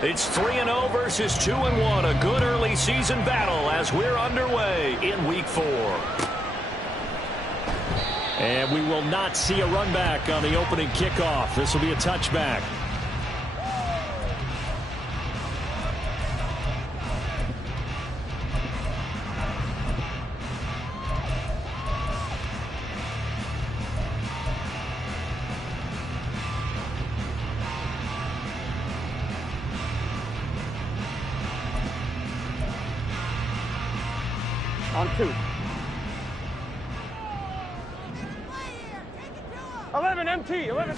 It's 3-0 versus 2-1. A good early season battle as we're underway in Week 4. And we will not see a run back on the opening kickoff. This will be a touchback. On 2. 11 MT, 11.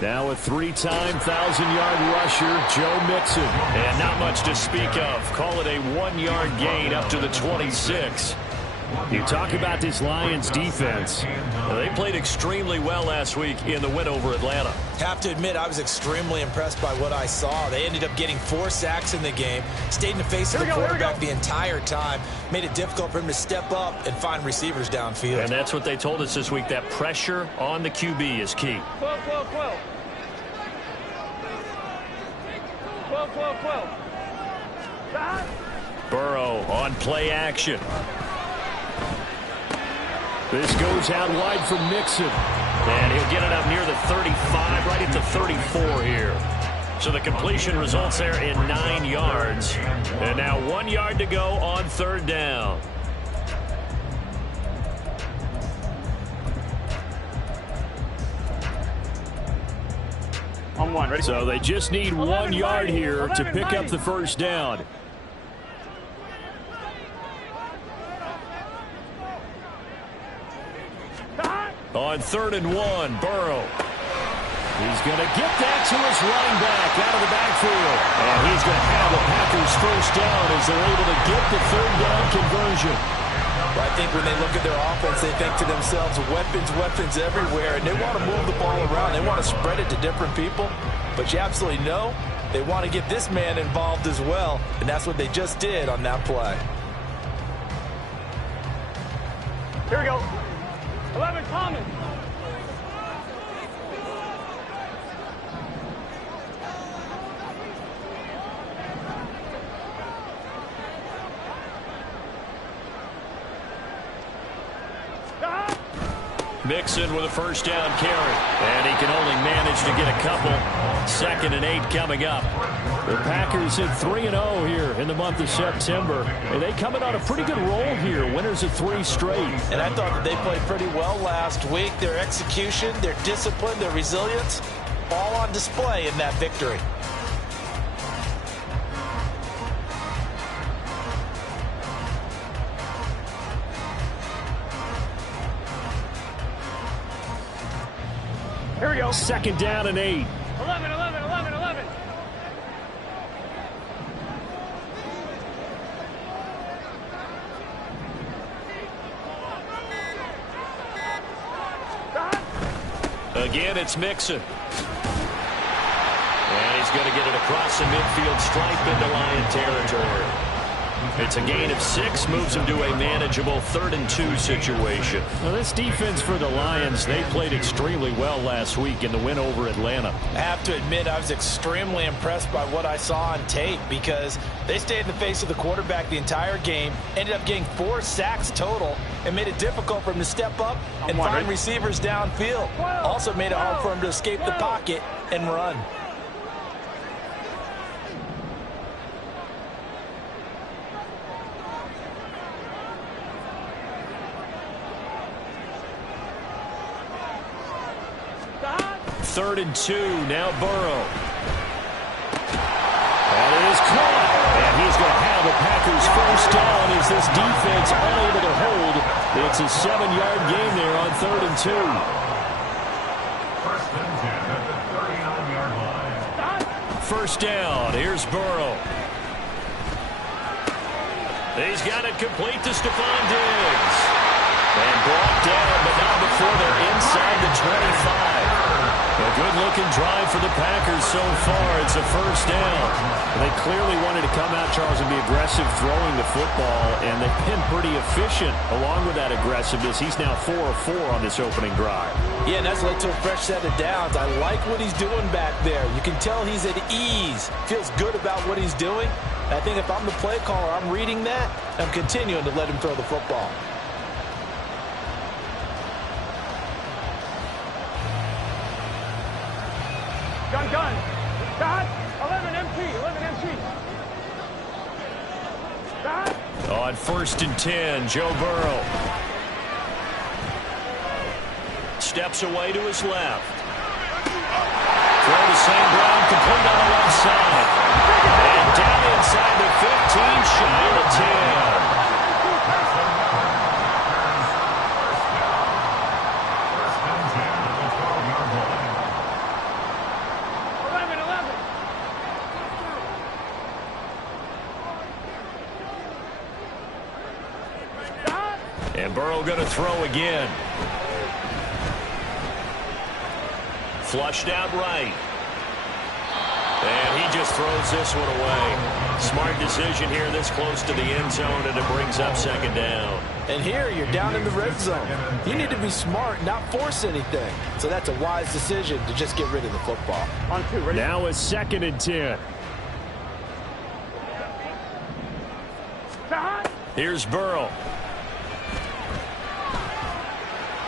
Now a three-time 1,000-yard rusher, Joe Mixon. And not much to speak of. Call it a 1-yard gain up to the 26. You talk about this Lions defense. They played extremely well last week in the win over Atlanta. Have to admit, I was extremely impressed by what I saw. They ended up getting 4 sacks in the game, stayed in the face of the quarterback the entire time, made it difficult for him to step up and find receivers downfield. And that's what they told us this week, that pressure on the QB is key. 12, 12, 12. 12, 12, 12. Burrow on play action. This goes out wide for Mixon. And he'll get it up near the 35, right at the 34 here. So the completion results there in 9 yards. And now 1 yard to go on 3rd down. On 1, ready? So they just need 1 yard here to pick up the first down. On 3rd and 1, Burrow. He's going to get that to his running back out of the backfield. And he's going to have the Packers first down as they're able to get the 3rd down conversion. Well, I think when they look at their offense, they think to themselves, weapons, weapons everywhere. And they want to move the ball around. They want to spread it to different people. But you absolutely know they want to get this man involved as well. And that's what they just did on that play. Here we go. 11, Thomas. Mixon with a first down carry. And he can only manage to get a couple. 2nd and 8 coming up. The Packers at 3-0 here in the month of September. And they coming on a pretty good roll here. Winners of 3 straight. And I thought that they played pretty well last week. Their execution, their discipline, their resilience, all on display in that victory. Here we go. 2nd down and 8. 11, 11, 11, 11. Again, it's Mixon. And he's going to get it across the midfield stripe into Lion territory. It's a gain of 6, moves him to a manageable 3rd and 2 situation. Now, this defense for the Lions, they played extremely well last week in the win over Atlanta. I have to admit, I was extremely impressed by what I saw on tape because they stayed in the face of the quarterback the entire game, ended up getting 4 sacks total, and made it difficult for him to step up and find receivers downfield. Also made it hard for him to escape the pocket and run. Third and 2, now Burrow. That is caught. And he's going to have the Packers first down as this defense unable to hold. It's a 7-yard gain there on 3rd and 2. First down, here's Burrow. He's got it complete to Stephon Diggs. And brought down, but not before they're inside the 25. A good-looking drive for the Packers so far. It's a first down. They clearly wanted to come out, Charles, and be aggressive throwing the football, and they've been pretty efficient along with that aggressiveness. He's now 4 of 4 on this opening drive. Yeah, and that's led to a fresh set of downs. I like what he's doing back there. You can tell he's at ease. Feels good about what he's doing. I think if I'm the play caller, I'm reading that. I'm continuing to let him throw the football. Gun. Dot. 11 MT. 11 MT. Dot. On 1st and 10, Joe Burrow. Steps away to his left. Throw to St. Brown, complete on the left side. And down inside the 15, shy of the 10. And Burrow going to throw again. Flushed out right. And he just throws this one away. Smart decision here this close to the end zone, and it brings up 2nd down. And here you're down in the red zone. You need to be smart, not force anything. So that's a wise decision to just get rid of the football. On 2, ready? Now a 2nd and 10. Here's Burrow.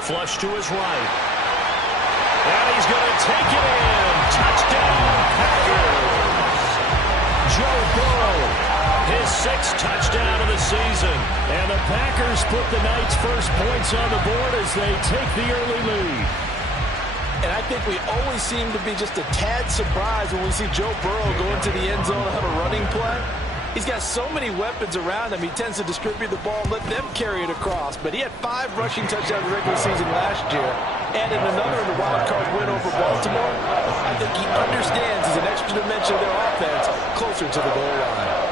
Flush to his right. And he's going to take it in. Touchdown, Packers. Joe Burrow, his 6th touchdown of the season. And the Packers put the night's first points on the board as they take the early lead. And I think we always seem to be just a tad surprised when we see Joe Burrow go into the end zone and have a running play. He's got so many weapons around him. He tends to distribute the ball, let them carry it across. But he had 5 rushing touchdowns in the regular season last year. And in another in the wild card win over Baltimore. I think he understands he's an extra dimension of their offense closer to the goal line.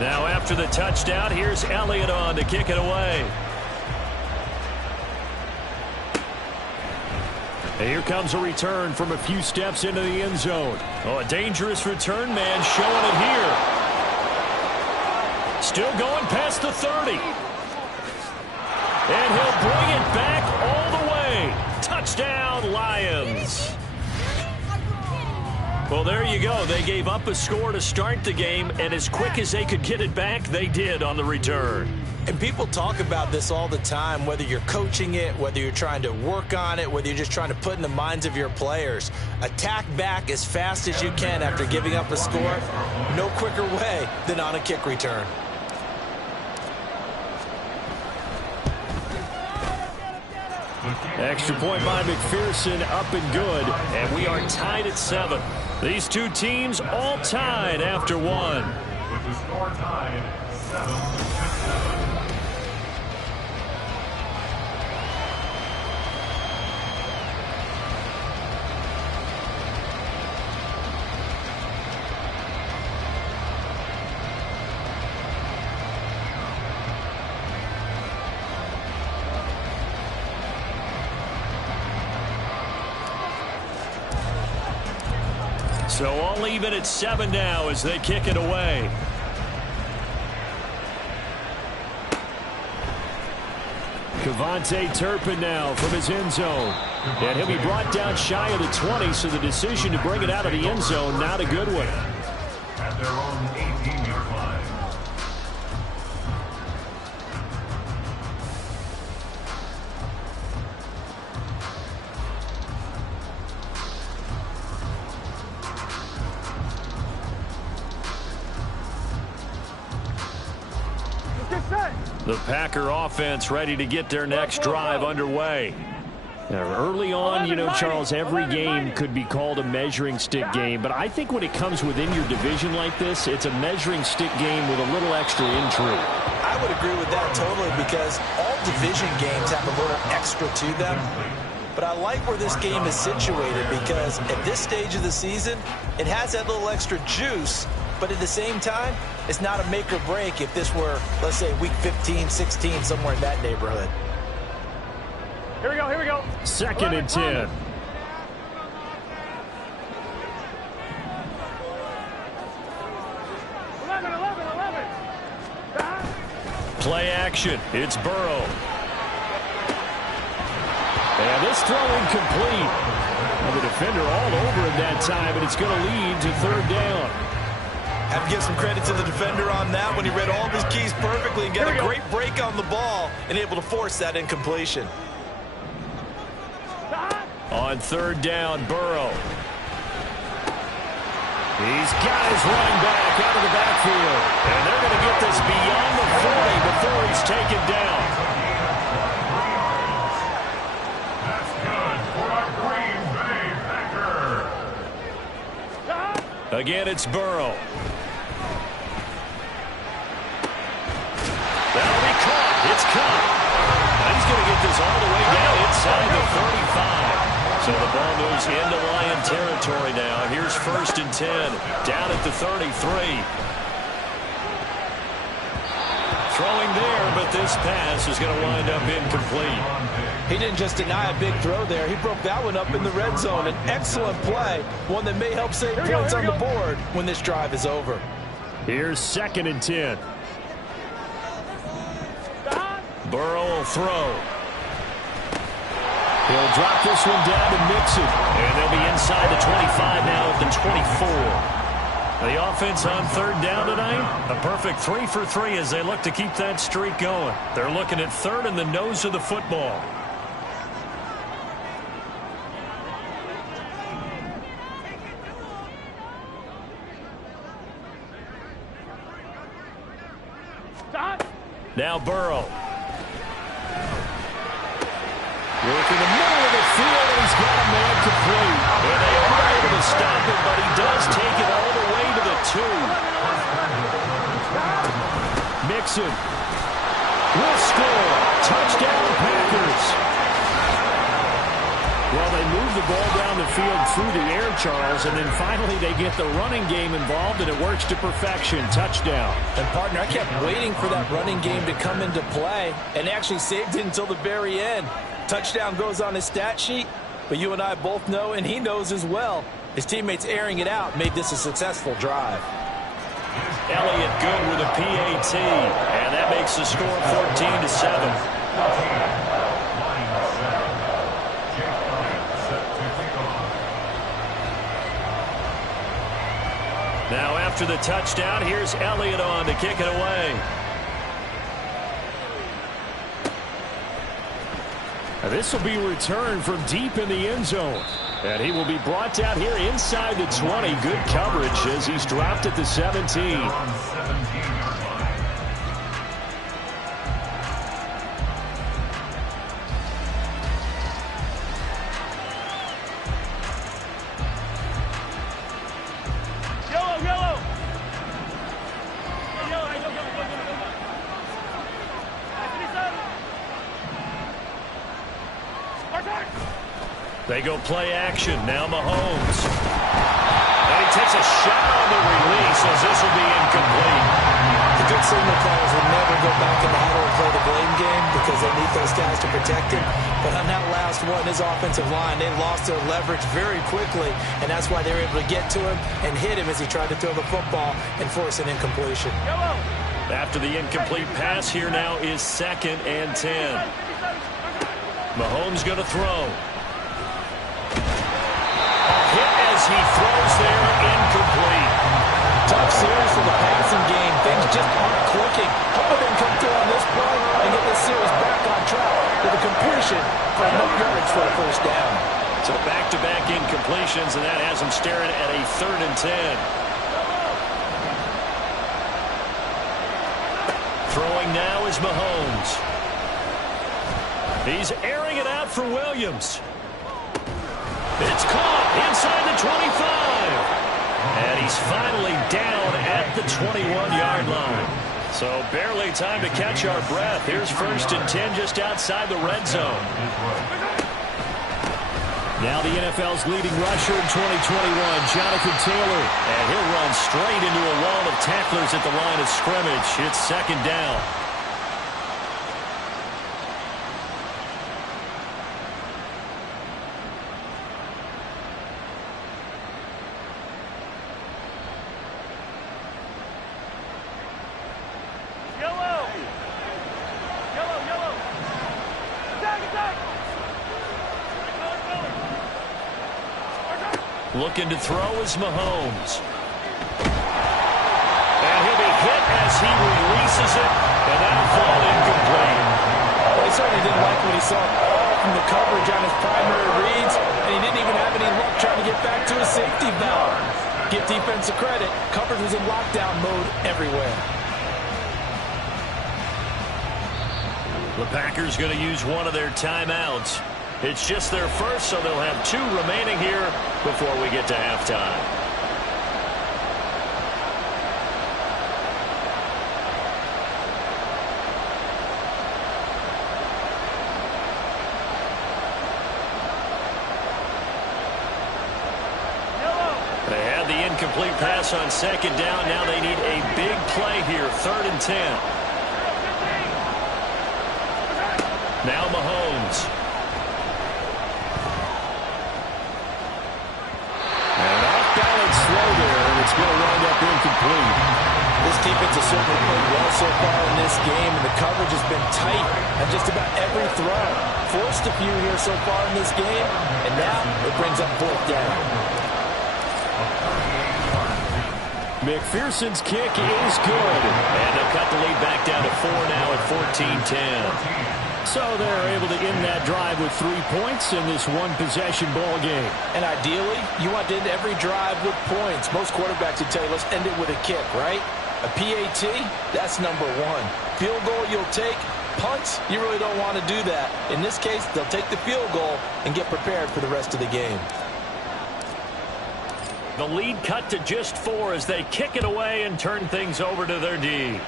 Now after the touchdown, here's Elliott on to kick it away. And here comes a return from a few steps into the end zone. Oh, a dangerous return man showing it here. Still going past the 30. And he'll bring it back all the way. Touchdown, Lions. Well, there you go. They gave up a score to start the game, and as quick as they could get it back, they did on the return. And people talk about this all the time, whether you're coaching it, whether you're trying to work on it, whether you're just trying to put in the minds of your players. Attack back as fast as you can after giving up a score. No quicker way than on a kick return. Extra point by McPherson, up and good. And we are tied at 7. These two teams all tied after 1. With the score tied 7-7. So all even at 7 now as they kick it away. Kevontae Turpin now from his end zone. And he'll be brought down shy of the 20, so the decision to bring it out of the end zone, not a good one. At their own 18-yard line. The Packer offense ready to get their next drive underway. Early on, you know, Charles, every game could be called a measuring stick game. But I think when it comes within your division like this, it's a measuring stick game with a little extra intrigue. I would agree with that totally because all division games have a little extra to them. But I like where this game is situated because at this stage of the season, it has that little extra juice. But at the same time, it's not a make or break if this were, let's say, week 15, 16, somewhere in that neighborhood. Here we go, here we go. 2nd and 10. 11, 11. Play action. It's Burrow. And this throw incomplete. Well, the defender all over him that time, but it's going to lead to 3rd down. Have to give some credit to the defender on that when he read all of his keys perfectly and got a great break on the ball and able to force that incompletion. On 3rd down, Burrow. He's got his running back out of the backfield. And they're going to get this beyond the 40 before he's taken down. That's good for a Green Bay Packer. Again, it's Burrow. That'll be caught. It's caught. And he's going to get this all the way down inside the 35. So the ball moves into Lion territory now. Here's 1st and 10. Down at the 33. Throwing there, but this pass is going to wind up incomplete. He didn't just deny a big throw there. He broke that one up in the red zone. An excellent play. One that may help save points on the board when this drive is over. Here's 2nd and 10. Burrow will throw. He'll drop this one down to Mixon. And they'll be inside the 25 now at the 24. The offense on 3rd down tonight, a perfect 3 for 3 as they look to keep that streak going. They're looking at 3rd and the nose of the football. Now Burrow. Working the middle of the field, and he's got a man complete. And they are able to stop it, but he does take it all the way to the 2. Mixon will score. Touchdown, Packers. Well, they move the ball down the field through the air, Charles, and then finally they get the running game involved, and it works to perfection. Touchdown. And, partner, I kept waiting for that running game to come into play and actually saved it until the very end. Touchdown goes on his stat sheet, but you and I both know, and he knows as well, his teammates airing it out made this a successful drive. Elliott good with a PAT, and that makes the score 14-7. Now after the touchdown, here's Elliott on to kick it away. This will be returned from deep in the end zone. And he will be brought down here inside the 20. Good coverage as he's dropped at the 17. They go play action. Now Mahomes. And he takes a shot on the release as this will be incomplete. The good signal callers will never go back in the huddle and play the blame game because they need those guys to protect him. But on that last one, his offensive line, they lost their leverage very quickly, and that's why they were able to get to him and hit him as he tried to throw the football and force an incompletion. After the incomplete pass, here now is 2nd and 10. Mahomes going to throw. Hit as he throws there, incomplete. Tough series for the passing game. Things just aren't clicking. Hope they can come through on this play and get this series back on track with a completion for enough yards for a 1st down. So back-to-back incompletions, and that has him staring at a 3rd and 10. Throwing now is Mahomes. He's airing it out for Williams. It's caught inside the 25. And he's finally down at the 21-yard line. So barely time to catch our breath. Here's 1st and 10 just outside the red zone. Now the NFL's leading rusher in 2021, Jonathan Taylor. And he'll run straight into a wall of tacklers at the line of scrimmage. It's 2nd down. Looking to throw is Mahomes. And he'll be hit as he releases it, and that'll fall incomplete. Well, he certainly didn't like what he saw from the coverage on his primary reads, and he didn't even have any luck trying to get back to his safety valve. Give defense a credit. Coverage was in lockdown mode everywhere. The Packers going to use one of their timeouts. It's just their first, so they'll have 2 remaining here before we get to halftime. They had the incomplete pass on 2nd down. Now they need a big play here, 3rd and 10. Now Mahomes. Slow there, and it's going to wind up incomplete. This defense has certainly played well so far in this game, and the coverage has been tight on just about every throw. Forced a few here so far in this game, and now it brings up 4th down. McPherson's kick is good. And they'll cut the lead back down to 4 now at 14-10. So they're able to end that drive with 3 points in this one-possession ball game. And ideally, you want to end every drive with points. Most quarterbacks would tell you, let's end it with a kick, right? A PAT, that's number 1. Field goal you'll take. Punts, you really don't want to do that. In this case, they'll take the field goal and get prepared for the rest of the game. The lead cut to just 4 as they kick it away and turn things over to their D.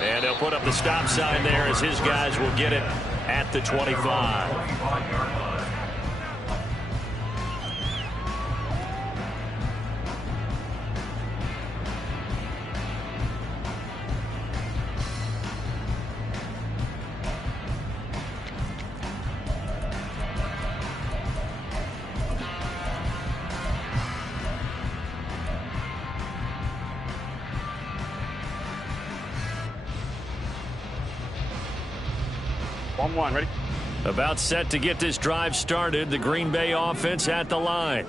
And they'll put up the stop sign there as his guys will get it at the 25. One, ready? About set to get this drive started. The Green Bay offense at the line.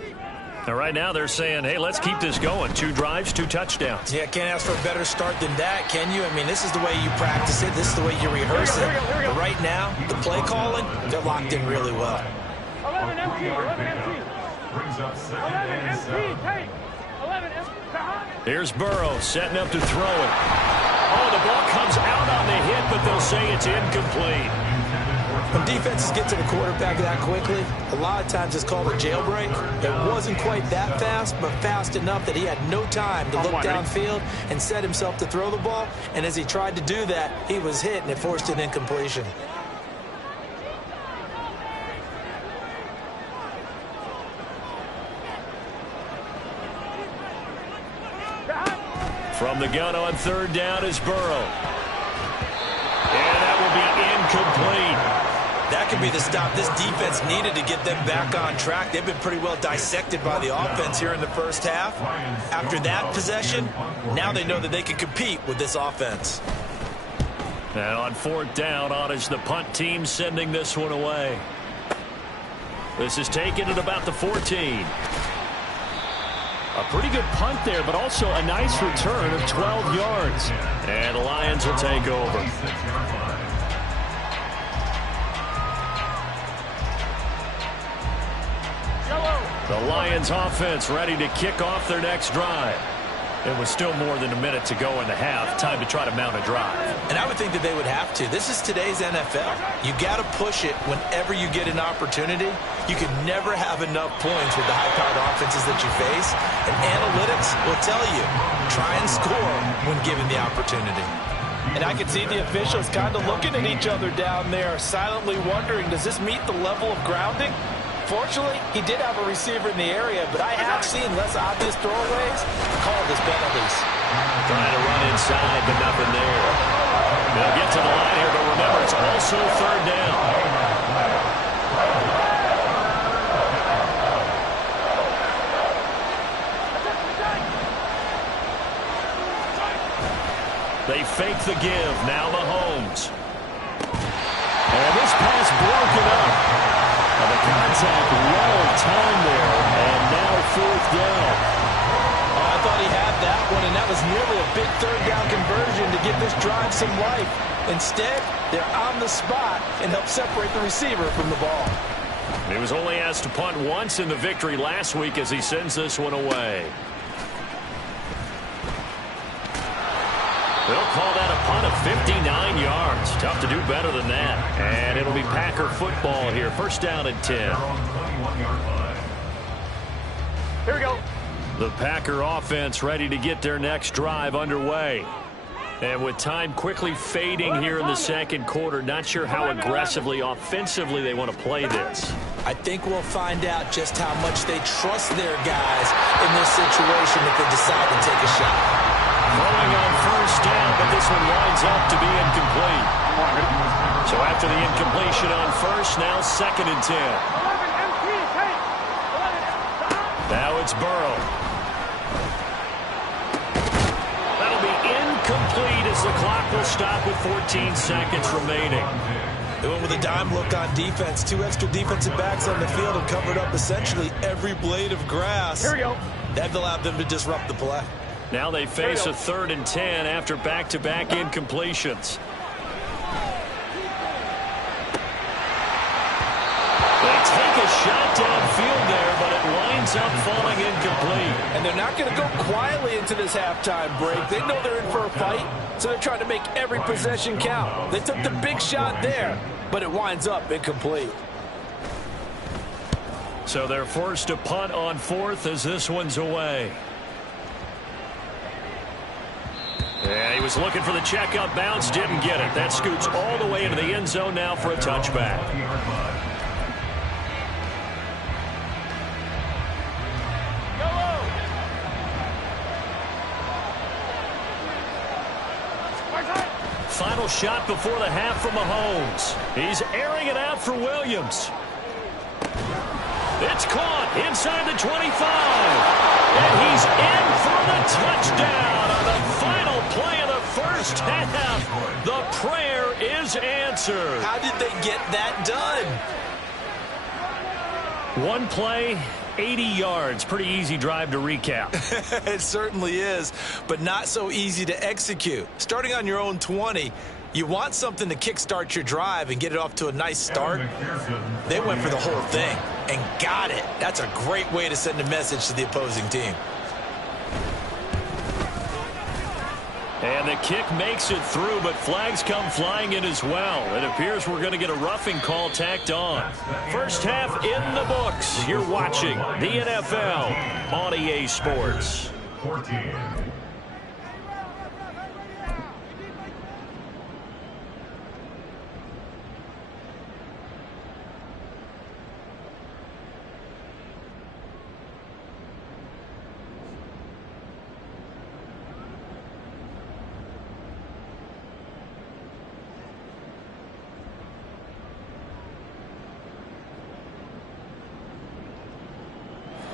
And right now they're saying, hey, let's keep this going. 2 drives, 2 touchdowns. Yeah, can't ask for a better start than that, can you? I mean, this is the way you practice it. This is the way you rehearse it. But right now, the play calling, they're locked in really well. 11 empty, 11 empty. Brings up 2nd and 7. Take 11 empty. Here's Burrow setting up to throw it. Oh, the ball comes out on the hit, but they'll say it's incomplete. When defenses get to the quarterback that quickly, a lot of times it's called a jailbreak. It wasn't quite that fast, but fast enough that he had no time to look downfield and set himself to throw the ball. And as he tried to do that, he was hit, and it forced an incompletion. From the gun on 3rd down is Burrow. And that will be incomplete. That could be the stop this defense needed to get them back on track. They've been pretty well dissected by the offense here in the first half. After that possession, now they know that they can compete with this offense. And on 4th down, on is the punt team sending this one away. This is taken at about the 14. A pretty good punt there, but also a nice return of 12 yards. And the Lions will take over. The Lions offense ready to kick off their next drive. It was still more than a minute to go in the half. Time to try to mount a drive. And I would think that they would have to. This is today's NFL. You got to push it whenever you get an opportunity. You can never have enough points with the high-powered offenses that you face. And analytics will tell you, try and score when given the opportunity. And I can see the officials kind of looking at each other down there, silently wondering, does this meet the level of grounding? Fortunately, he did have a receiver in the area, but I have seen less obvious throwaways called as penalties. Trying to run inside, but nothing there. They'll get to the line here, but remember, it's also third down. They fake the give. Now Mahomes. And this pass broken up. The contact well timed there, and now fourth down. I thought he had that one, and that was nearly a big third down conversion to give this drive some life. Instead, they're on the spot and help separate the receiver from the ball. He was only asked to punt once in the victory last week as he sends this one away. They'll call that a punt of 59 yards. Tough to do better than that. And it'll be Packer football here. First down and 10. Here we go. The Packer offense ready to get their next drive underway. And with time quickly fading here in the second quarter, not sure how aggressively, offensively they want to play this. I think we'll find out just how much they trust their guys in this situation if they decide to take a shot. Throwing on first down, but this one winds up to be incomplete. So after the incompletion on first, now second and 10. Now it's Burrow. That'll be incomplete as the clock will stop with 14 seconds remaining. They went with a dime look on defense. 2 extra defensive backs on the field and covered up essentially every blade of grass. Here we go. That allowed them to disrupt the play. Now they face a third and 10 after back-to-back incompletions. They take a shot downfield there, but it winds up falling incomplete. And they're not going to go quietly into this halftime break. They know they're in for a fight, so they're trying to make every possession count. They took the big shot there, but it winds up incomplete. So they're forced to punt on fourth as this one's away. Yeah, he was looking for the checkup bounce, didn't get it. That scoots all the way into the end zone now for a touchback. Final shot before the half from Mahomes. He's airing it out for Williams. It's caught inside the 25. And he's in for the touchdown on the final play of the first half. The prayer is answered. How did they get that done? One play, 80 yards. Pretty easy drive to recap. It certainly is, but not so easy to execute. Starting on your own 20, you want something to kickstart your drive and get it off to a nice start. They went for the whole thing and got it. That's a great way to send a message to the opposing team. And the kick makes it through, but flags come flying in as well. It appears we're going to get a roughing call tacked on. First half in the books. You're watching the NFL on EA Sports. 14.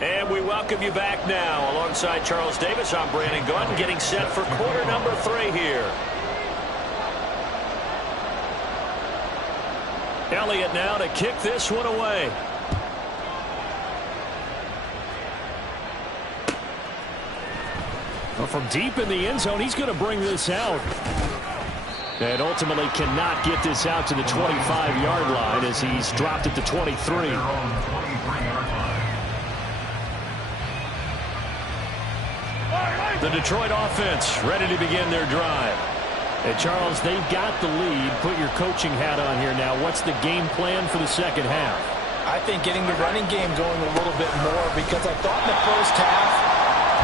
And we welcome you back now. Alongside Charles Davis, I'm Brandon Gunn, getting set for quarter number 3 here. Elliott now to kick this one away. Well, from deep in the end zone, he's going to bring this out. And ultimately cannot get this out to the 25-yard line as he's dropped at the 23. The Detroit offense ready to begin their drive. Hey, Charles, they've got the lead. Put your coaching hat on here now. What's the game plan for the second half? I think getting the running game going a little bit more, because I thought in the first half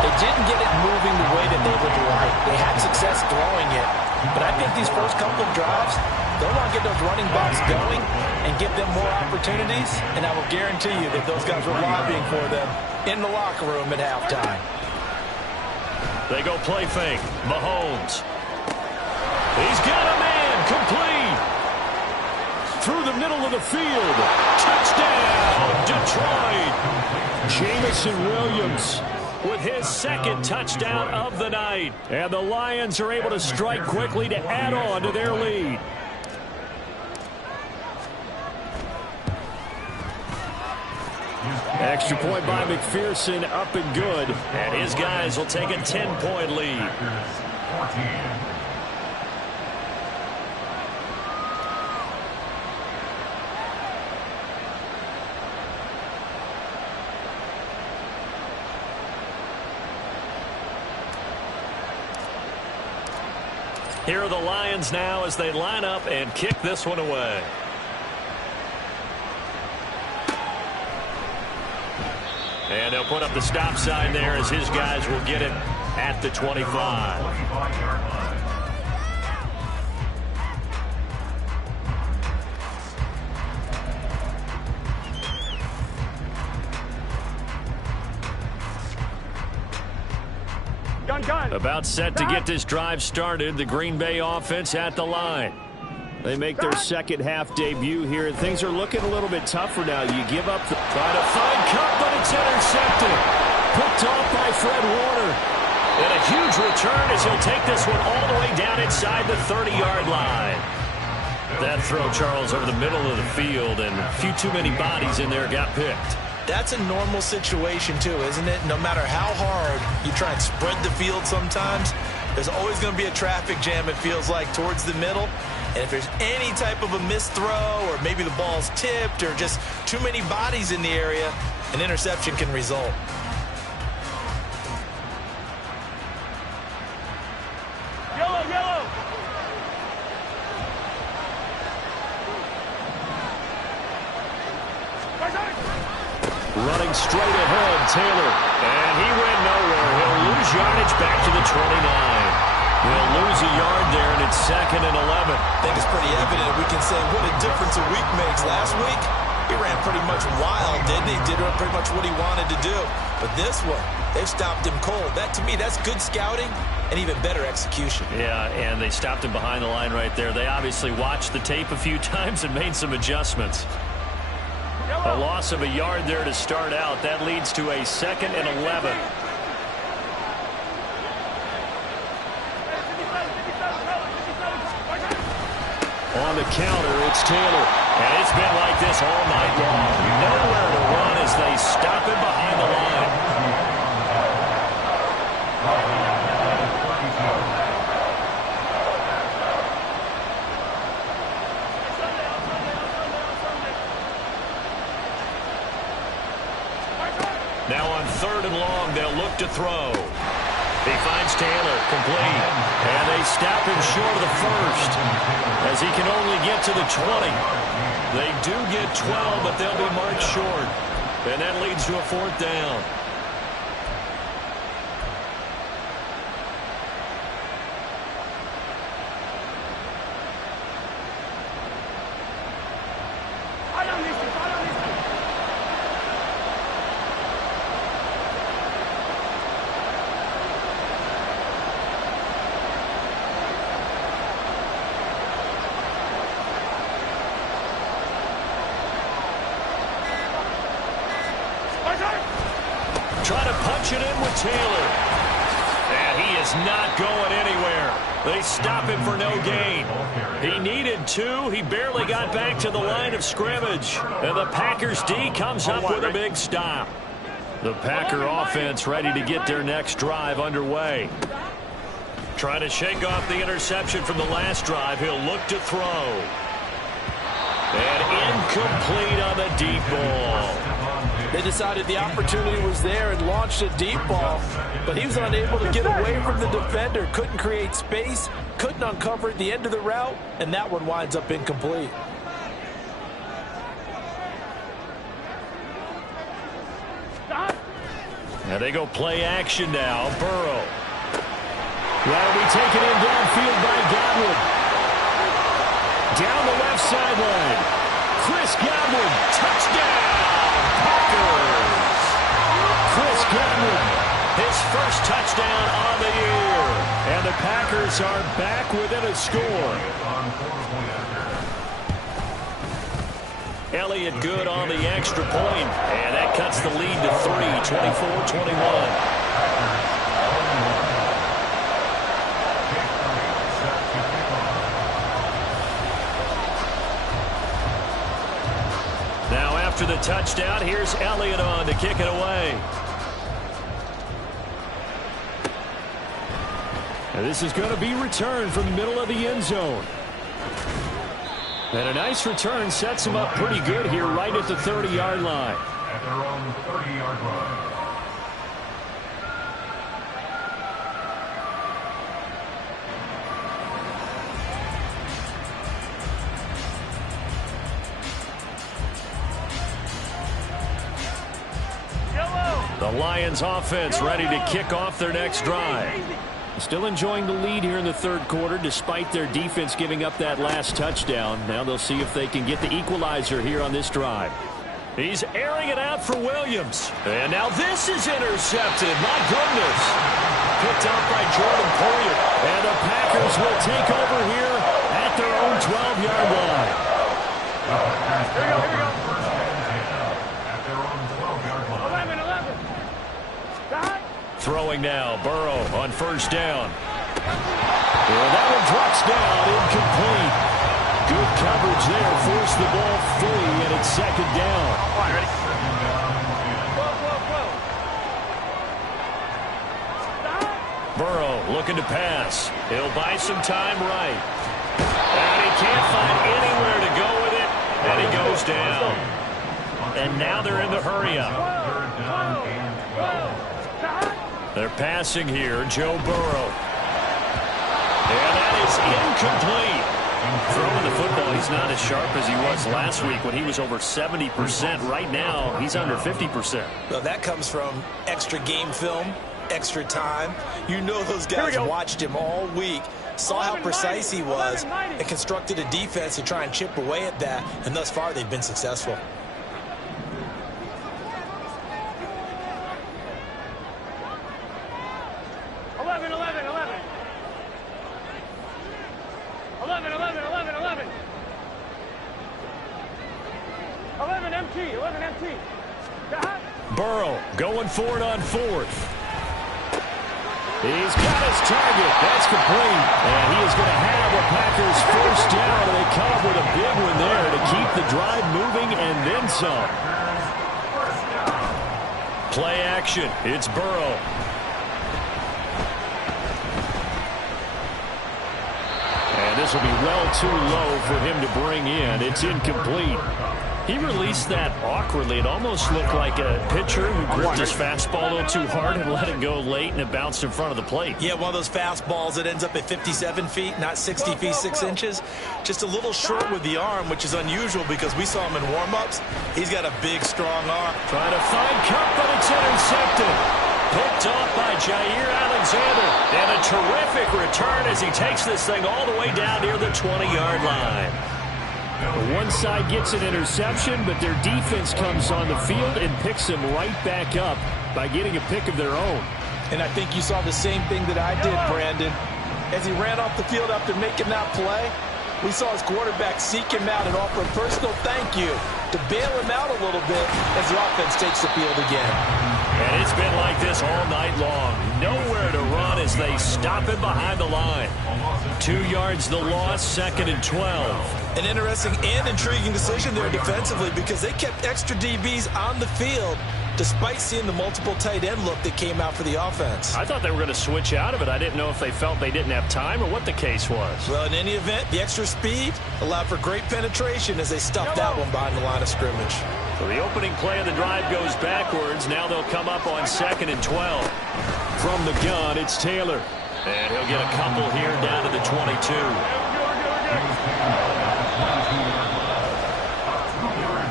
they didn't get it moving the way that they would like. They had success throwing it. But I think these first couple of drives, they'll want to get those running backs going and give them more opportunities. And I will guarantee you that those guys were lobbying for them in the locker room at halftime. They go play fake. Mahomes. He's got a man. Complete. Through the middle of the field. Touchdown, Detroit. Jamison Williams with his second touchdown of the night. And the Lions are able to strike quickly to add on to their lead. Extra point by McPherson, up and good. And his guys will take a 10-point lead. Here are the Lions now as they line up and kick this one away. And they'll put up the stop sign there as his guys will get it at the 25. About set to get this drive started. The Green Bay offense at the line. They make their second half debut here, and things are looking a little bit tougher now. You give up the... Trying to find Cup, but it's intercepted. Picked off by Fred Warner. And a huge return as he'll take this one all the way down inside the 30-yard line. That throw, Charles, over the middle of the field, and a few too many bodies in there got picked. That's a normal situation, too, isn't it? No matter how hard you try and spread the field sometimes, there's always going to be a traffic jam, it feels like, towards the middle. And if there's any type of a missed throw, or maybe the ball's tipped, or just too many bodies in the area, an interception can result. Yellow. Running straight ahead, Taylor. And he went nowhere. He'll lose yardage back to the 29. He'll lose a yard there, and it's 2nd and 11. I think it's pretty evident. We can say what a difference a week makes. Last week, he ran pretty much wild, didn't he? Did pretty much what he wanted to do. But this one, they've stopped him cold. That, to me, that's good scouting and even better execution. Yeah, and they stopped him behind the line right there. They obviously watched the tape a few times and made some adjustments. A loss of a yard there to start out. That leads to a 2nd and 11. On the counter, it's Taylor. And it's been like this all night long. Nowhere to run as they stop him behind the line. Now on 3rd and long, they'll look to throw. He finds Taylor, complete. And they stop him short of the 1st as he can only get to the 20. They do get 12, but they'll be marked short. And that leads to a 4th down. Trying to punch it in with Taylor. And he is not going anywhere. They stop him for no gain. He needed 2. He barely got back to the line of scrimmage. And the Packers D comes up with a big stop. The Packer offense ready to get their next drive underway. Trying to shake off the interception from the last drive. He'll look to throw. And incomplete on the deep ball. They decided the opportunity was there and launched a deep ball, but he was unable to get away from the defender, couldn't create space, couldn't uncover at the end of the route, and that one winds up incomplete. Now they go play action now. Burrow. That'll be taken in downfield by Godwin. Down the left sideline. Chris Godwin, touchdown, Packers. Chris Godwin, his first touchdown on the year. And the Packers are back within a score. Elliott good on the extra point, and that cuts the lead to 3, 24-21. Now after the touchdown, here's Elliott on to kick it away. And this is going to be returned from the middle of the end zone. And a nice return sets him up pretty good here right at the 30-yard line. At their own 30-yard line. The Lions offense ready to kick off their next drive. Still enjoying the lead here in the third quarter despite their defense giving up that last touchdown. Now they'll see if they can get the equalizer here on this drive. He's airing it out for Williams. And now this is intercepted. My goodness. Picked up by Jordan Poyer. And the Packers will take over here at their own 12-yard line. Here we go. At their own 12-yard line. 11. Stop. Throwing now, Burrow on first down. Well, that one drops down, incomplete. Good coverage there, forced the ball free, and it's second down. All right, ready? Stop. Burrow looking to pass. He'll buy some time right. And he can't find anywhere to go with it, and he goes down. And now they're in the hurry-up. They're passing here, Joe Burrow. And that is incomplete. Throwing the football, he's not as sharp as he was last week when he was over 70%. Right now, he's under 50%. Well, that comes from extra game film, extra time. You know those guys watched him all week, saw how precise he was, and constructed a defense to try and chip away at that, and thus far they've been successful. Burrow going for it on fourth. He's got his target. That's complete. And he is going to have a Packers first down. And they come up with a big one there to keep the drive moving and then some. Play action. It's Burrow. And this will be well too low for him to bring in. It's incomplete. He released that awkwardly. It almost looked like a pitcher who gripped his fastball a little too hard and let it go late, and it bounced in front of the plate. Yeah, one of those fastballs that ends up at 57 feet, not 60 feet, 6 inches. Just a little short with the arm, which is unusual because we saw him in warm-ups. He's got a big, strong arm. Trying to find Cup, but it's intercepted. Picked off by Jair Alexander. And a terrific return as he takes this thing all the way down near the 20-yard line. One side gets an interception, but their defense comes on the field and picks them right back up by getting a pick of their own. And I think you saw the same thing that I did, Brandon. As he ran off the field after making that play, we saw his quarterback seek him out and offer a personal thank you to bail him out a little bit as the offense takes the field again. And it's been like this all night long. Nowhere to run as they stop him behind the line. 2 yards the loss, 2nd and 12. An interesting and intriguing decision there defensively because they kept extra DBs on the field despite seeing the multiple tight end look that came out for the offense. I thought they were going to switch out of it. I didn't know if they felt they didn't have time or what the case was. Well, in any event, the extra speed allowed for great penetration as they stuffed that one behind the line of scrimmage. So the opening play of the drive goes backwards. Now they'll come up on 2nd and 12. From the gun, it's Taylor. And he'll get a couple here down to the 22.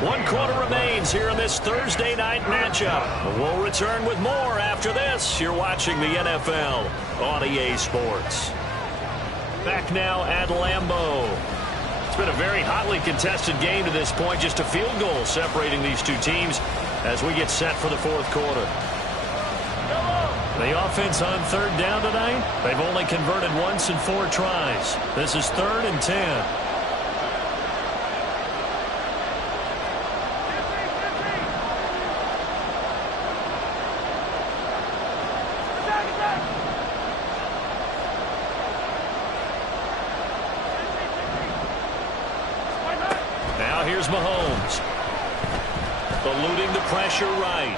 1 quarter remains here in this Thursday night matchup. We'll return with more after this. You're watching the NFL on EA Sports. Back now at Lambeau. It's been a very hotly contested game to this point. Just a field goal separating these two teams as we get set for the 4th quarter. The offense on 3rd down tonight, they've only converted once in 4 tries. This is 3rd and 10. Now here's Mahomes. Eluding the pressure right.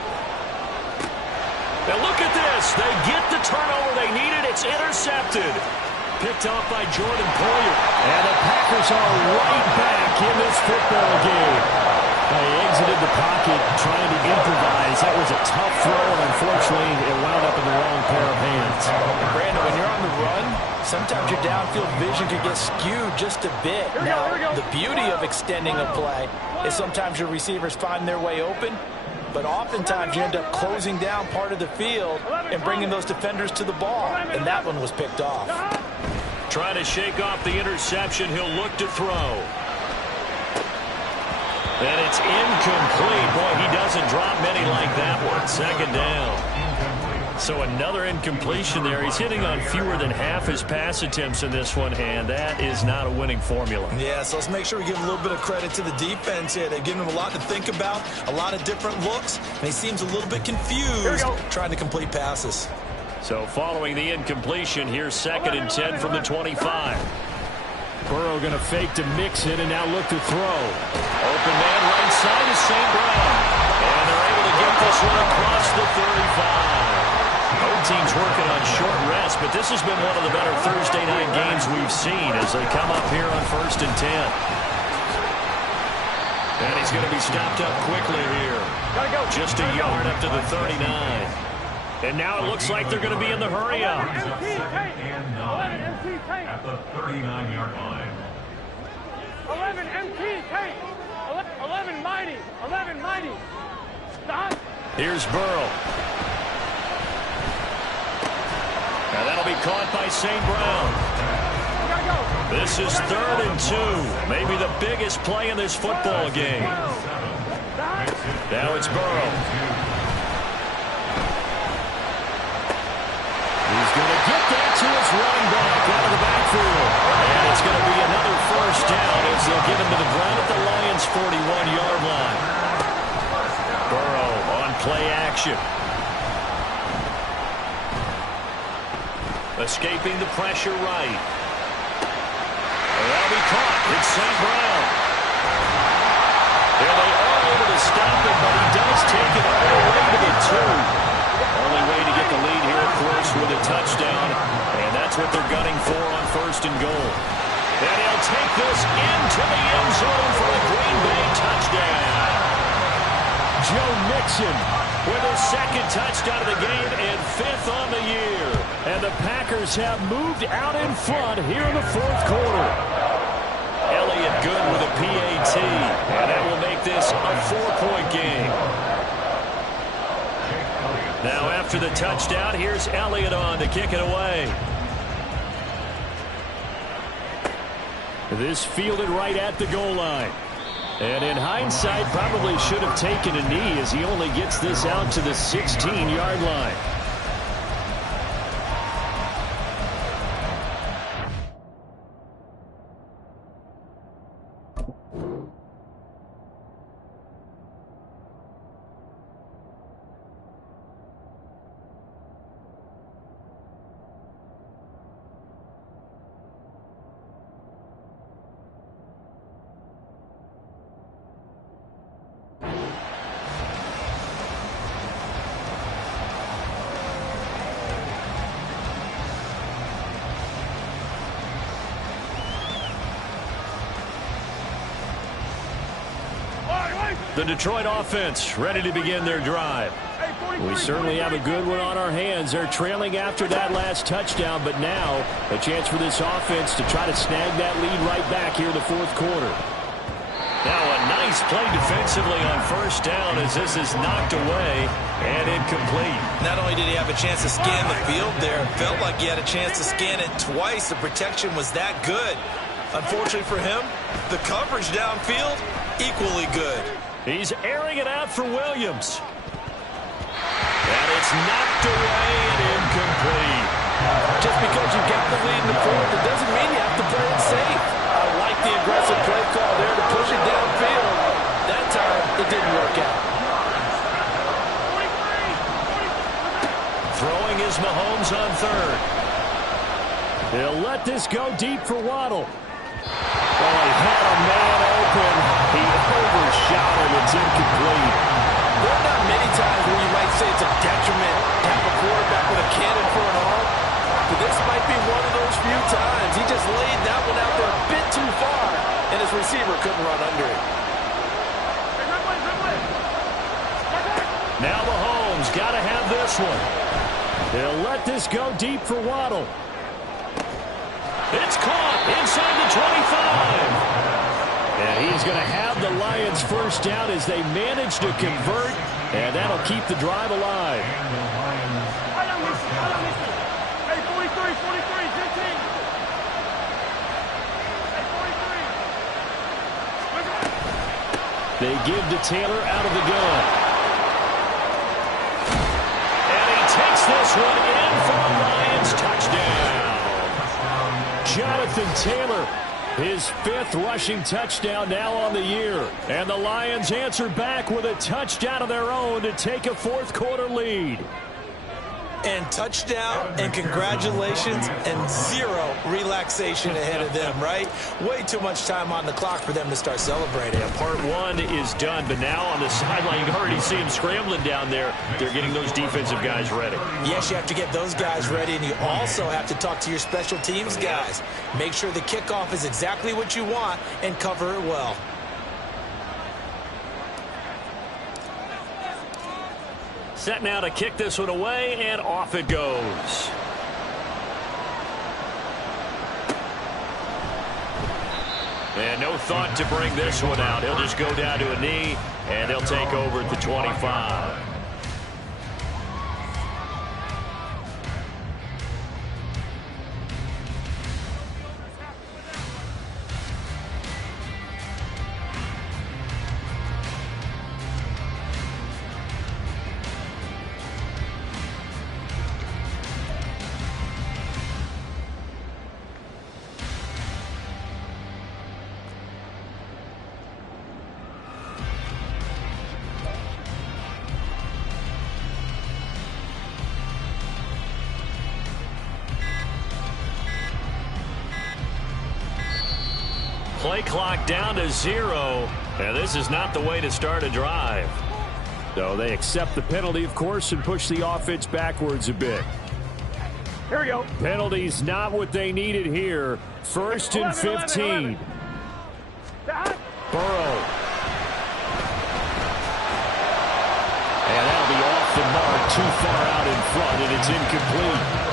Now look at this. They get the turnover they needed. It's intercepted. Picked off by Jordan Poyer. And the Packers are right back in this football game. They exited the pocket trying to improvise. That was a tough throw, and unfortunately, it wound up in the wrong pair of hands. Brandon, when you're on the run, sometimes your downfield vision can get skewed just a bit. Now, the beauty of extending a play is sometimes your receivers find their way open, but oftentimes you end up closing down part of the field and bringing those defenders to the ball, and that one was picked off. Trying to shake off the interception. He'll look to throw. And it's incomplete. Boy, he doesn't drop many like that one. 2nd down. So another incompletion there. He's hitting on fewer than half his pass attempts in this one, and that is not a winning formula. Yeah, so let's make sure we give a little bit of credit to the defense here. They've given him a lot to think about, a lot of different looks, and he seems a little bit confused trying to complete passes. So following the incompletion, here's 2nd and 10 from the 25. Burrow going to fake to Mixon and now look to throw. Open man right side is St. Brown. And they're able to get this one across the 35. Both teams working on short rest, but this has been one of the better Thursday night games we've seen as they come up here on 1st and 10. And he's going to be stopped up quickly here. Just a yard up to the 39. And now it looks like they're going to be in the hurry up. At the 39-yard line. 11 MT, take. 11 mighty. 11 mighty. Stop. Here's Burrow. Now that'll be caught by St. Brown. This is 3rd and 2. Maybe the biggest play in this football game. Now it's Burrow. He's going to get that to his running back out of the backfield. And it's going to be another 1st down as they'll get him to the ground at the Lions' 41-yard line. Burrow on play action. Escaping the pressure right. And that'll be caught. It's St. Brown. There they are able to stop him, but he does take it all the way to the 2. Only way to get the lead here, of course, with a touchdown. And that's what they're gunning for on 1st and goal. And he'll take this into the end zone for a Green Bay touchdown. Joe Mixon with his 2nd touchdown of the game and 5th on the year. And the Packers have moved out in front here in the 4th quarter. Elliott good with a PAT. And that will make this a 4-point game. Now after the touchdown, here's Elliott on to kick it away. This fielded right at the goal line. And in hindsight, probably should have taken a knee as he only gets this out to the 16-yard line. The Detroit offense ready to begin their drive. We certainly have a good one on our hands. They're trailing after that last touchdown, but now a chance for this offense to try to snag that lead right back here in the fourth quarter. Now a nice play defensively on first down as this is knocked away and incomplete. Not only did he have a chance to scan the field there, it felt like he had a chance to scan it twice. The protection was that good. Unfortunately for him, the coverage downfield, equally good. He's airing it out for Williams. And it's knocked away and incomplete. Just because you got the lead in the fourth, it doesn't mean you have to play it safe. I like the aggressive play call there to push it downfield. That time, it didn't work out. Throwing is Mahomes on third. He'll let this go deep for Waddle. Oh, he had a man open. He overshot him. It's incomplete. There are not many times where you might say it's a detriment to have a quarterback with a cannon for an arm. But this might be one of those few times. He just laid that one out there a bit too far, and his receiver couldn't run under it. Now Mahomes got to have this one. He'll let this go deep for Waddle. It's caught inside the 25. And he's going to have the Lions first down as they manage to convert, and that'll keep the drive alive. They give to Taylor out of the gun. And he takes this one in for a Lions touchdown. Jonathan Taylor, his 5th rushing touchdown now on the year. And the Lions answer back with a touchdown of their own to take a fourth quarter lead. And touchdown and congratulations and zero relaxation ahead of them, right? Way too much time on the clock for them to start celebrating. Yeah, part one is done, but now on the sideline, you can already see them scrambling down there. They're getting those defensive guys ready. Yes, you have to get those guys ready, and you also have to talk to your special teams guys. Make sure the kickoff is exactly what you want and cover it well. Set now to kick this one away, and off it goes. And no thought to bring this one out. He'll just go down to a knee, and he'll take over at the 25. Play clock down to 0, and this is not the way to start a drive. So they accept the penalty, of course, and push the offense backwards a bit. Here we go. Penalties not what they needed here. 1st and 15. Burrow. And that'll be off the mark, too far out in front, and it's incomplete.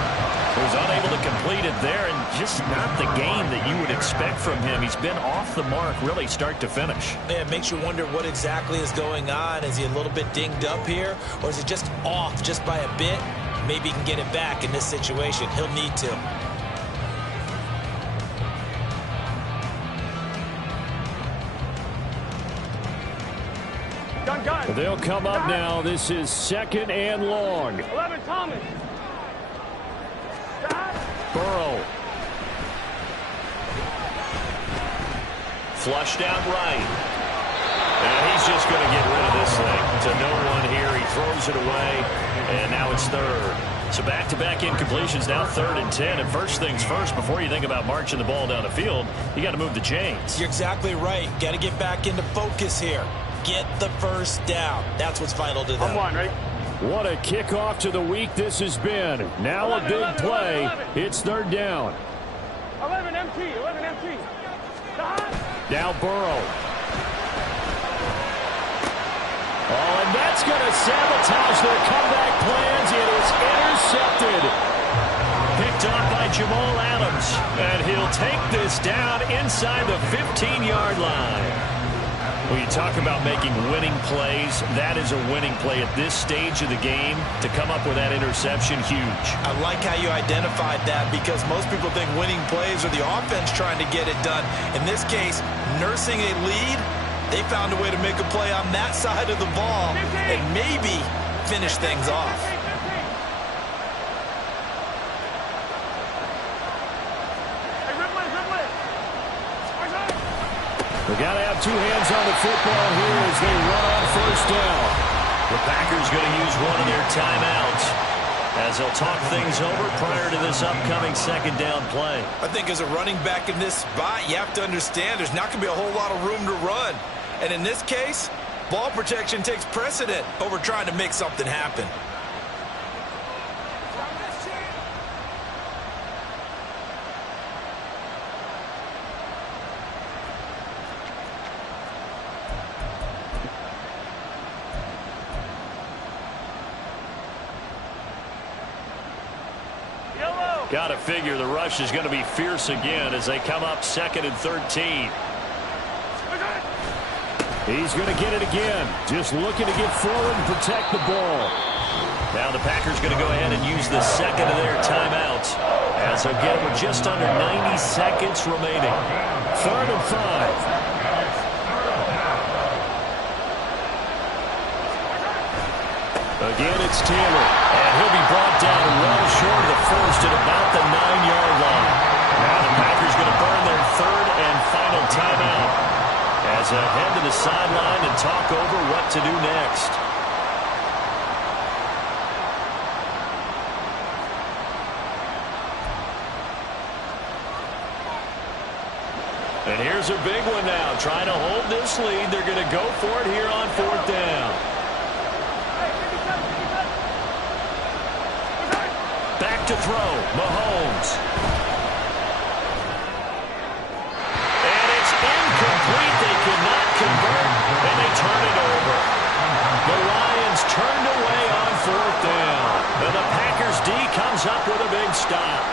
He was unable to complete it there, and just not the game that you would expect from him. He's been off the mark, really, start to finish. Yeah, it makes you wonder what exactly is going on. Is he a little bit dinged up here, or is it just off just by a bit? Maybe he can get it back in this situation. He'll need to. Gun. They'll come up now. This is 2nd and long. 11, Thomas. Burrow. Flushed out right. And he's just going to get rid of this thing. To no one here. He throws it away. And now it's 3rd. So back-to-back incompletions, now 3rd and 10. And first things first, before you think about marching the ball down the field, you got to move the chains. You're exactly right. Got to get back into focus here. Get the first down. That's what's vital to them. I'm one, right? What a kickoff to the week this has been. Now a big play. It's 3rd down. 11 MT. Now Burrow. Oh, and that's going to sabotage their comeback plans. It is intercepted. Picked off by Jamal Adams. And he'll take this down inside the 15-yard line. When you talk about making winning plays, that is a winning play at this stage of the game. To come up with that interception, huge. I like how you identified that, because most people think winning plays are the offense trying to get it done. In this case, nursing a lead, they found a way to make a play on that side of the ball and maybe finish things off. They got to have two hands on the football here as they run on first down. The Packers going to use one of their timeouts as they'll talk things over prior to this upcoming second down play. I think as a running back in this spot, you have to understand there's not going to be a whole lot of room to run. And in this case, ball protection takes precedent over trying to make something happen. Got to figure the rush is going to be fierce again as they come up 2nd and 13. He's going to get it again. Just looking to get forward and protect the ball. Now the Packers going to go ahead and use the second of their timeouts as they'll get it with just under 90 seconds remaining. 3rd and 5. Again, it's Taylor, and he'll be brought down well short of the first at about the 9-yard line. Now the Packers going to burn their 3rd and final timeout as they head to the sideline and talk over what to do next. And here's a big one now, trying to hold this lead. They're going to go for it here on 4th down. Back to throw, Mahomes. And it's incomplete. They cannot convert, and they turn it over. The Lions turned away on 4th down. And the Packers D comes up with a big stop.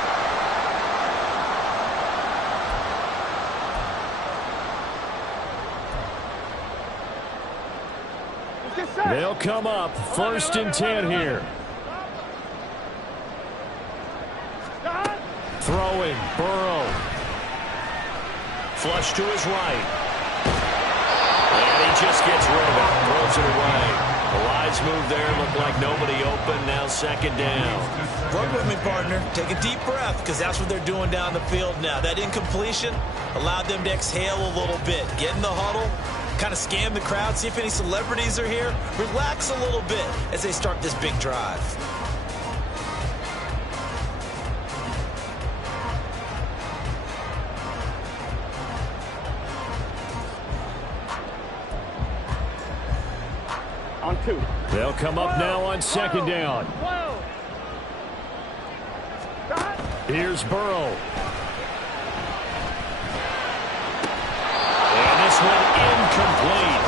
They'll come up 1st and 10 here. Throwing, Burrow. Flush to his right. And he just gets rid of it. Throws it away. The Lions move there. Look like nobody open. Now 2nd down. Run with me, partner. Take a deep breath, because that's what they're doing down the field now. That incompletion allowed them to exhale a little bit. Get in the huddle. Kind of scan the crowd. See if any celebrities are here. Relax a little bit as they start this big drive. On 2. They'll come up now on 2nd down. Here's Burrow. And this one incomplete.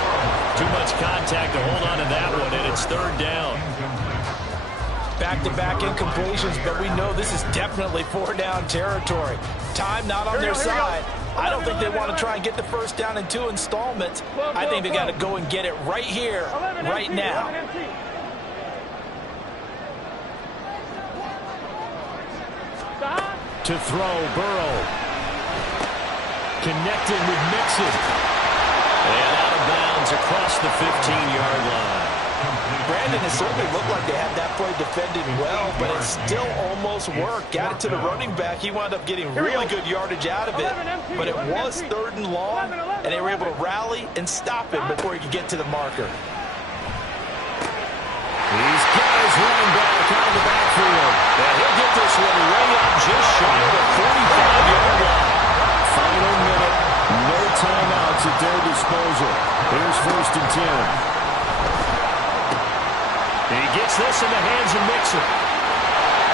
Too much contact to hold on to that one, and it's 3rd down. Back-to-back incompletions, but we know this is definitely 4-down territory. Time not on their side. I don't think they want to try and get the 1st down in 2 installments. I think they got to go and get it right here, right now. To throw, Burrow. Connected with Mixon. And out of bounds across the 15-yard line. Brandon, it certainly looked like they had that play defended well, but it still almost worked. Got it to the running back. He wound up getting really good yardage out of it, but it was 3rd and long, and they were able to rally and stop him before he could get to the marker. He's got his running back out of the backfield. And he'll get this one way up just shy of the 45-yard line. Final minute, no timeouts at their disposal. Here's 1st and 10. He gets this in the hands of Mixon.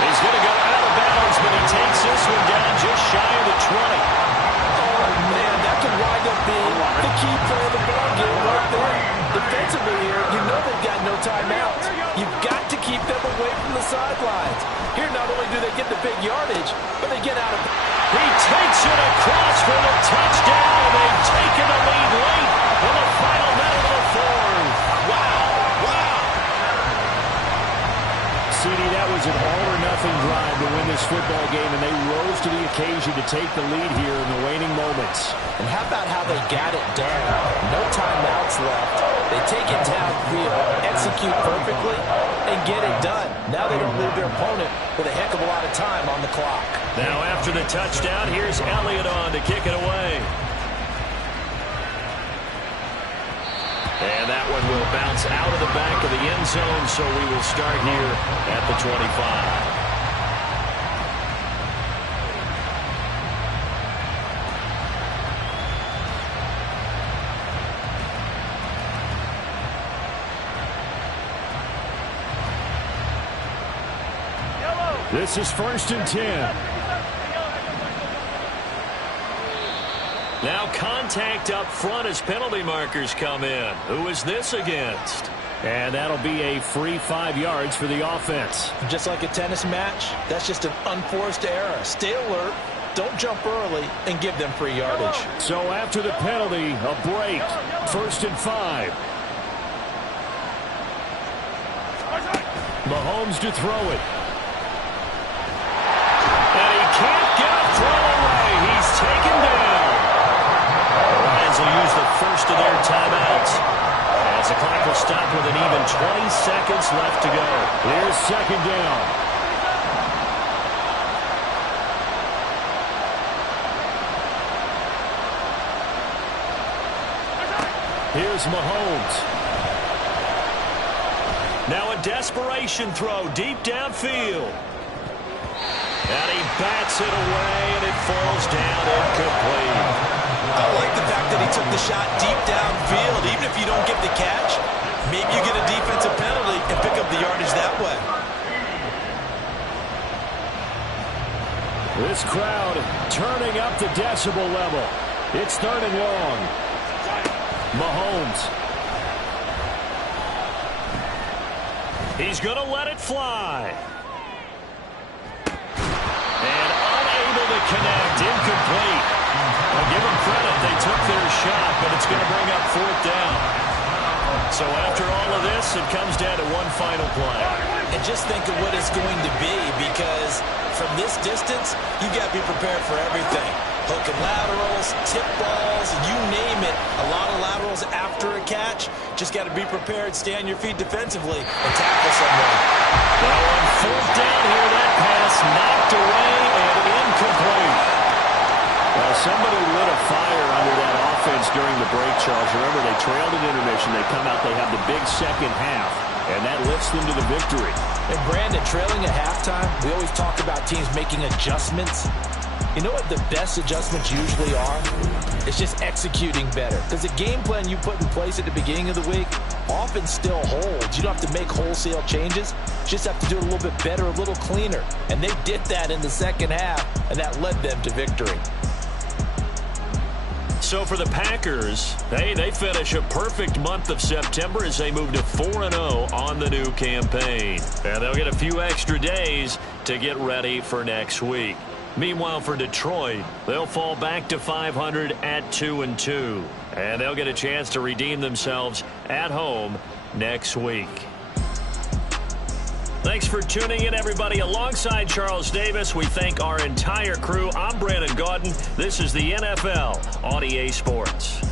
He's going to go out of bounds, but he takes this one down just shy of the 20. Oh, man, that could wind up being the key play of the ball game right there. If defensively here, you know they've got no timeouts. You've got to keep them away from the sidelines. Here, not only do they get the big yardage, but they get out of... He takes it across for the touchdown. They've taken the lead late in the final minute of the fourth. Wow. CD, that was an all-or-nothing drive to win this football game, and they rose to the occasion to take the lead here in the waning moments. And how about how they got it done? No timeouts left. They take it downfield, execute perfectly, and get it done. Now they don't leave their opponent with a heck of a lot of time on the clock. Now after the touchdown, here's Elliott on to kick it away. And that one will bounce out of the back of the end zone, so we will start here at the 25. This is 1st and 10. Now contact up front as penalty markers come in. Who is this against? And that'll be a free 5 yards for the offense. Just like a tennis match, that's just an unforced error. Stay alert, don't jump early, and give them free yardage. So after the penalty, a break. 1st and 5. Mahomes to throw it. And he can't get a throw away. He's taken down. Lions will use the first of their timeouts, as the clock will stop with an even 20 seconds left to go. Here's 2nd down. Here's Mahomes. Now a desperation throw deep downfield. And he bats it away, and it falls down incomplete. I like the fact that he took the shot deep downfield. Even if you don't get the catch, maybe you get a defensive penalty and pick up the yardage that way. This crowd turning up the decibel level. It's 3rd and long. Mahomes. He's going to let it fly. And unable to connect, incomplete. Well, give them credit, they took their shot, but it's going to bring up 4th down. So after all of this, it comes down to one final play. And just think of what it's going to be, because from this distance, you got to be prepared for everything. Hook and laterals, tip balls, you name it. A lot of laterals after a catch. Just got to be prepared, stay on your feet defensively, and tackle someone. Well, on 4th down here, that pass knocked away and incomplete. Well, somebody lit a fire under that offense during the break, Charles. Remember, they trailed at intermission. They come out, they have the big second half, and that lifts them to the victory. And Brandon, trailing at halftime, we always talk about teams making adjustments. You know what the best adjustments usually are? It's just executing better. Because the game plan you put in place at the beginning of the week often still holds. You don't have to make wholesale changes. You just have to do it a little bit better, a little cleaner. And they did that in the second half, and that led them to victory. So for the Packers, they finish a perfect month of September as they move to 4-0 on the new campaign. And they'll get a few extra days to get ready for next week. Meanwhile, for Detroit, they'll fall back to 500 at 2-2. And they'll get a chance to redeem themselves at home next week. Thanks for tuning in, everybody. Alongside Charles Davis, we thank our entire crew. I'm Brandon Gaudin. This is the NFL on EA Sports.